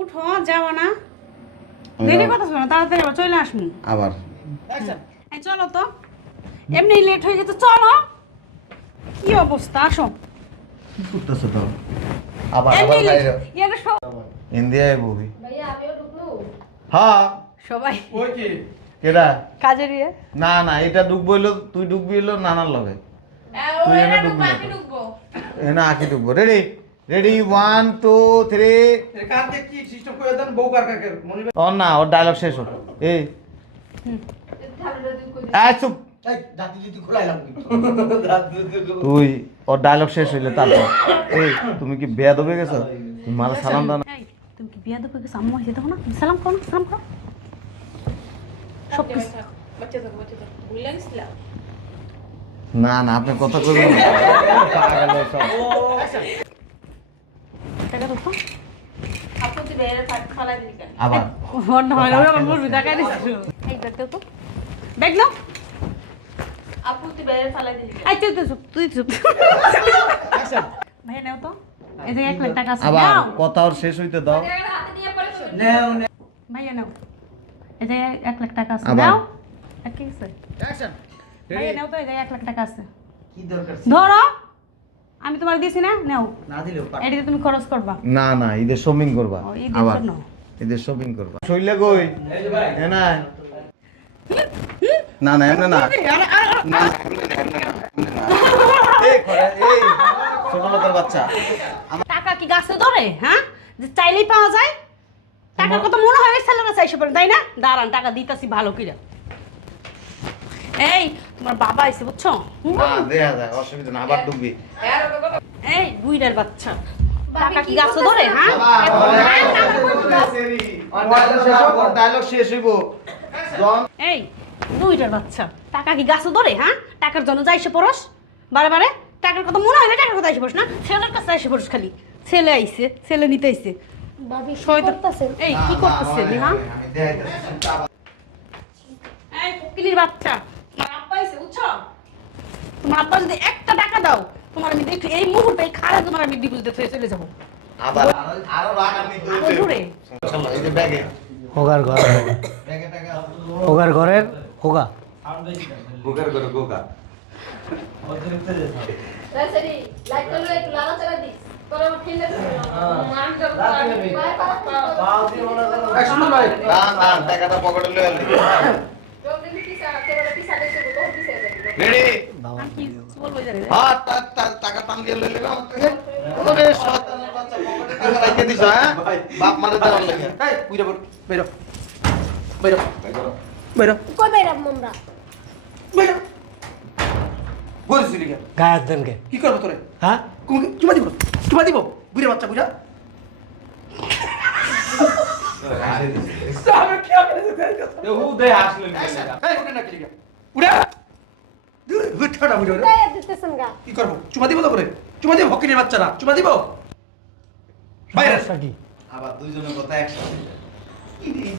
উঠো যাও না। দেরি কথা শোনো তাড়াতাড়ি আবার চলে আসব। আবার। এই চলো তো। এমনি লেট হয়ে গেছে চলো। কি অবস্থা? আসো। কি করতেছো তো আবার আবার এটা সব ইন্ডিয়ায় বহি ভাইয়া আমিও ঢুকলু। হ্যাঁ। সবাই। ওই কি? কেডা? কাজের ইয়ে। না না এটা ডুববো হইল তুই ডুববি হইল নানার লগে। তুই এনে ডুববি না ঢুকবো এনে আঁকি ডুববো ready ready one two three মনে ওর না ওর ডায়লগ শেষ হোক। এই। তুই চুপ। তুই ওর ডায়লগ শেষ হইলে তারপর। এই তুমি কি বেয়াদ হয়ে গেছো? তুমি মালা সালাম দাও না। তুমি কি বিয়া দেবো গেছো? আম্মু যেতে না। সালাম করো সালাম করো। সব কিছু না না আপনি কথা কইবেন না। টাকা তো আবার। হয় কথা শেষ হইতে দাও। ভাইয়া নাও। এই যে এক লাখ টাকা আছে? নাও। কি আছে? ভাইয়া নাও তো এই যে এক লাখ টাকা আছে। কি দরকার ধরো। আমি তোমার দিয়েছি না? নাও। না দিলেও এটাতে তুমি খরচ করবা। না না ঈদের শপিং করবা। আবার ঈদের শপিং করবা। শৈলে কই? এই যে ভাই এ না। না না এমনে না না। এই এই ছোট লোকের বাচ্চা। টাকা কি গাছে ধরে হ্যাঁ? যে চাইলেই পাওয়া যায়। টাকার কথা মনে হয় ছেলেরা চাইছে পারে তাই না? দাঁড়ান টাকা দিতাছি ভালো করে এই তোমার বাবা এসে বুঝছ? না দেয়া যায় অসুবিধা না আবার ডুববি। এই বুইড়ার বাচ্চা। টাকা কি গাছে ধরে হ্যাঁ? ডায়লগ শেষ হইব। এই বুইড়ার বাচ্চা। টাকা কি গাছে ধরে হ্যাঁ? টাকার জন্য যাইছে পরশ বারে বারে টাকার কথা মনে হয় না টাকার কথা আইসে পড়স না? ছেলের কাছে আইসে পড়স খালি। ছেলে আইছে ছেলে নিতে আইছে। এই কি করতেছে হ্যাঁ এই ফকিনির বাচ্চা। বুঝছ? তোমার আব্বা যদি একটা টাকা দাও তোমার আমি দেখি এই মুহূর্তে খাড়া তোমার আমি ডিপুজিটে থয়ে চলে যাব। আবার আরও রাগ আমি আরও এই যে ব্যাগে। হোগার ঘর। ব্যাগে টাকা হোগার ঘরের হোগা। করলে একটু লালা চালা দিস মান টাকাটা পকেটে লয়ে আনলি জব দিবি কি সারা তোরা কি সাথে তো তো কি সাথে রেডি আমি কি বলব জানি না। হ্যাঁ তা- তা- টাকা টান দিয়ে লইলে আমার থেকে ওরে শয়তানের বাচ্চা পকেটে টাকা দিছ হ্যাঁ? বাপ মারে দেওয়ার লাগে। এই বুইরা বল বেরো। বেরো। বেরো। কই বাইরাম আমরা? বেরো। বলছিলি কেন দেনকে কি? করব তোরে? হ্যাঁ? চুমা দিব? চুমা দিব? বুইরা বাচ্চা বুইরা। আমি কি করে দিতে উদয় আসলেন এই উড়ে হুঠাটা বুইরা গায়ে দিতেছেন গা। কি করব? চুমা দিব তো করে চুমা দিব হকিনের বাচ্চারা চুমা দিব। বাইরে। আবার দুইজনের কথা একসাথে।